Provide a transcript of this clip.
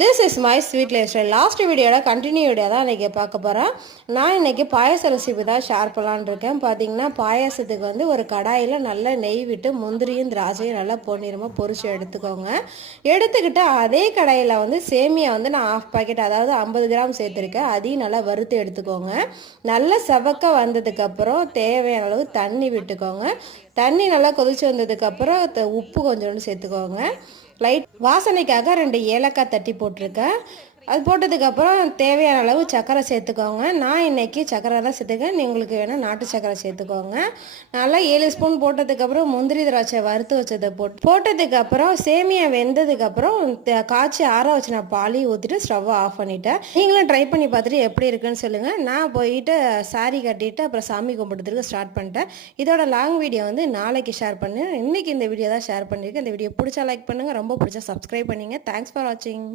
This is my sweet lifestyle. Last வீடியோட continue video தான் இன்றைக்கி பார்க்க போகிறேன். நான் இன்றைக்கி பாயச ரெசிபி தான் ஷேர் பண்ணலான்னு இருக்கேன். பார்த்தீங்கன்னா பாயாசத்துக்கு வந்து ஒரு கடாயில் நல்லா நெய் விட்டு முந்திரியும் திராட்சையும் நல்லா பொன்னிறமாக பொரிச்சு எடுத்துக்கோங்க. எடுத்துக்கிட்டு அதே கடாயில் வந்து சேமியா வந்து நான் 1/2 பாக்கெட் அதாவது 50 கிராம் சேர்த்துருக்கேன். அதையும் நல்லா வறுத்து எடுத்துக்கோங்க. நல்லா செவக்க வந்ததுக்கப்புறம் தேவையான அளவு தண்ணி விட்டுக்கோங்க. தண்ணி நல்லா கொதிச்சு வந்ததுக்கப்புறம் உப்பு கொஞ்சோண்டு சேர்த்துக்கோங்க. லைட் வாசனைக்காக 2 ஏலக்காய் தட்டி போட்டிருக்கேன். அது போட்டதுக்கப்புறம் தேவையான அளவு சர்க்கரை சேர்த்துக்கோங்க. நான் இன்றைக்கி சர்க்கரை தான் சேர்த்துக்கேன். உங்களுக்கு வேணால் நாட்டு சர்க்கரை சேர்த்துக்கோங்க. நல்லா 7 ஸ்பூன் போட்டதுக்கப்புறம் முந்திரி திராட்சை வறுத்து வச்சதை போட்டதுக்கப்புறம் சேமியா வெந்ததுக்கப்புறம் காய்ச்சி ஆற வச்சு நான் பாலையும் ஊற்றிட்டு ஸ்டவ்வை ஆஃப் பண்ணிவிட்டேன். நீங்களும் ட்ரை பண்ணி பார்த்துட்டு எப்படி இருக்குன்னு சொல்லுங்கள். நான் போயிட்டு சாரி கட்டிட்டு அப்புறம் சாமி கும்பிடுறதுக்கு ஸ்டார்ட் பண்ணிட்டேன். இதோட லாங் வீடியோ வந்து நாளைக்கு ஷேர் பண்ணேன். இன்றைக்கி இந்த வீடியோ தான் ஷேர் பண்ணியிருக்கேன். இந்த வீடியோ பிடிச்சா லைக் பண்ணுங்கள், ரொம்ப பிடிச்சா சப்ஸ்கிரைப் பண்ணிங்க. தேங்க்ஸ் ஃபார் வாட்சிங்.